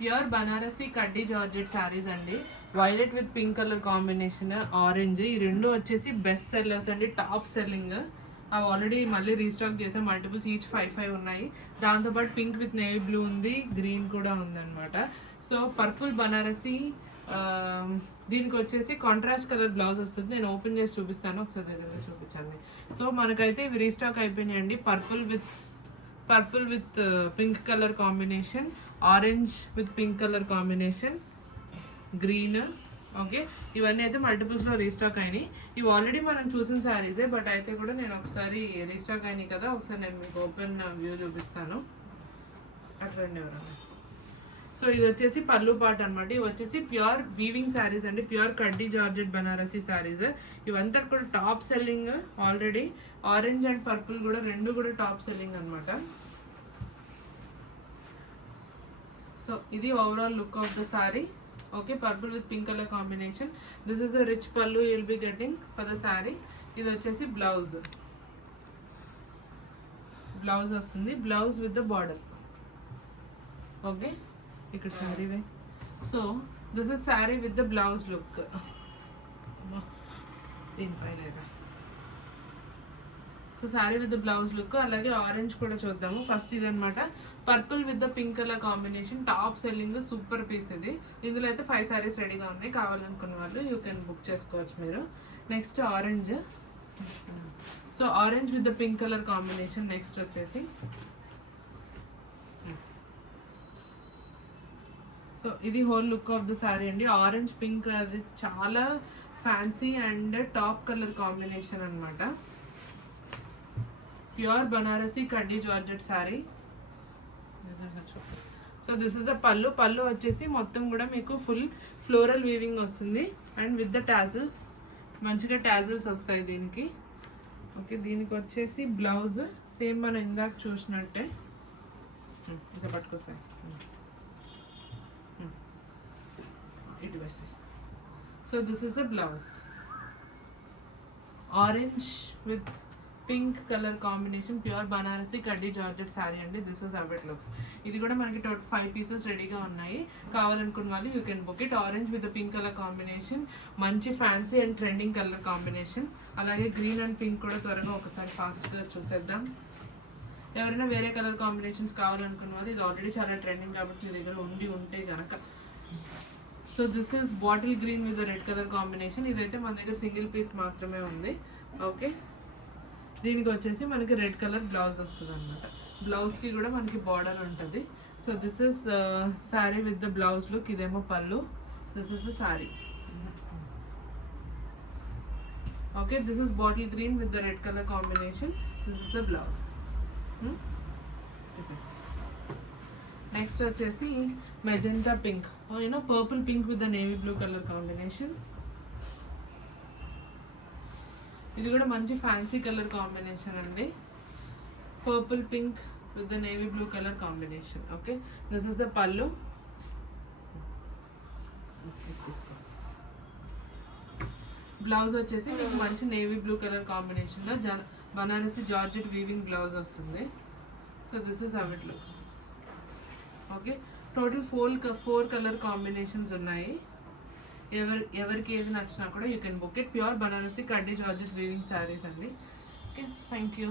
Pure Banarasi kaddi georgette saris అండి. Violet with pink colour combination, orange, ఈ రెండు వచ్చేసి బెస్ట్ సెల్లర్స్ అండి, టాప్ సెల్లింగ్. అవి ఆల్రెడీ మళ్ళీ రీస్టాక్ చేసాం, మల్టిపుల్స్ ఈచ్ 5 ఉన్నాయి. దాంతోపాటు పింక్ విత్ నేవీ బ్లూ ఉంది, గ్రీన్ కూడా ఉందన్నమాట. సో పర్పుల్ బనారసి, దీనికి వచ్చేసి కాంట్రాస్ట్ కలర్ బ్లౌజ్ వస్తుంది. నేను ఓపెన్ చేసి చూపిస్తాను, ఒకసారి దగ్గర చూపించండి. సో మనకైతే ఇవి రీస్టాక్ అయిపోయినాయండి. Purple with pink colour combination, orange with pink colour combination, green. Okay, ఇవన్నీ అయితే మల్టిపుల్స్లో రీస్టాక్ అయినాయి. ఇవి ఆల్రెడీ మనం చూసిన శారీసే, బట్ అయితే కూడా నేను ఒకసారి రీస్టాక్ అయినాయి కదా, ఒకసారి నేను మీకు ఓపెన్ వ్యూ చూపిస్తాను. అట్లండి ఎవరన్నా. సో ఇది వచ్చేసి పళ్ళు పాట అనమాట. ఇవి వచ్చేసి ప్యూర్ వీవింగ్ శారీస్ అండి, ప్యూర్ కడ్డీ జార్జెట్ బనారసి శారీస్. ఇవంతా కూడా top selling already. Orange and purple కూడా రెండు కూడా టాప్ సెల్లింగ్ అనమాట. సో ఇది overall look of the sari. Okay, purple with pink colour combination. This is a rich pallu you will be getting for the sari. ఇది వచ్చేసి blouse వస్తుంది, blouse with the border. Okay, ఇక్కడ sari వే. So this is sari with the blouse look. దీనిపైన so sari with the blouse look. అలాగే orange కూడా చూద్దాము. First ఇది అనమాట, purple with the pink colour combination, top selling, super piece ఇది. ఇందులో అయితే 5 శారీస్ రెడీగా ఉన్నాయి, కావాలనుకున్న వాళ్ళు యూ కెన్ బుక్ చేసుకోవచ్చు మీరు. Next orange. So orange with the pink colour combination. Next వచ్చేసి సో ఇది whole look of the sari అండి. ఆరెంజ్ పింక్ అది చాలా fancy and top colour combination అనమాట. Pure Banarasi kaddi georgette sari. So this is the పళ్ళు వచ్చేసి మొత్తం కూడా మీకు ఫుల్ ఫ్లోరల్ వీవింగ్ వస్తుంది అండ్ విత్ ద టాజిల్స్, మంచిగా టాజిల్స్ వస్తాయి దీనికి. ఓకే, దీనికి వచ్చేసి బ్లౌజ్ సేమ్ మనం ఇందాక చూసినట్టే ఇంకా పట్టుకొస్తాయి. So this is the blouse, orange with pink colour combination, pure Banarasi kaddi georgette sari అండి. This is how it looks. ఇది కూడా మనకి 5 పీసెస్ రెడీగా ఉన్నాయి, కావాలనుకున్న వాళ్ళు you can book it. Orange with pink colour combination, మంచి fancy and trending colour combination. అలాగే గ్రీన్ అండ్ పింక్ కూడా త్వరగా ఒకసారి ఫాస్ట్గా చూసేద్దాం. ఎవరైనా వేరే కలర్ కాంబినేషన్స్ కావాలనుకున్న వాళ్ళు, ఇది ఆల్రెడీ చాలా ట్రెండింగ్ కాబట్టి మీ దగ్గర ఉంటే కనుక. So this is bottle green with red colour combination. ఇదైతే మన దగ్గర సింగిల్ పీస్ మాత్రమే ఉంది. ఓకే, దీనికి వచ్చేసి మనకి రెడ్ కలర్ బ్లౌజ్ వస్తుంది అనమాట. బ్లౌజ్కి కూడా మనకి బార్డర్ ఉంటుంది. So this is sari with the blouse look. ఇదేమో pallu. This is the sari. Okay, this is bottle green with the red colour combination. This is the blouse. Next వచ్చేసి magenta pink, purple pink with the navy blue colour combination. ఇది కూడా మంచి fancy colour combination అండి, purple pink with the navy blue colour combination. Okay, this is the pallu. Blouse వచ్చేసి మీకు మంచి navy blue colour కాంబినేషన్లో Banarasi georgette weaving blouse వస్తుంది. So this is how it looks. Okay, total 4 colour combinations ఉన్నాయి. ఎవరికి ఏది నచ్చినా కూడా you can book it. Pure Banarasi kaddi georgette weaving saris అండి. Okay, thank you.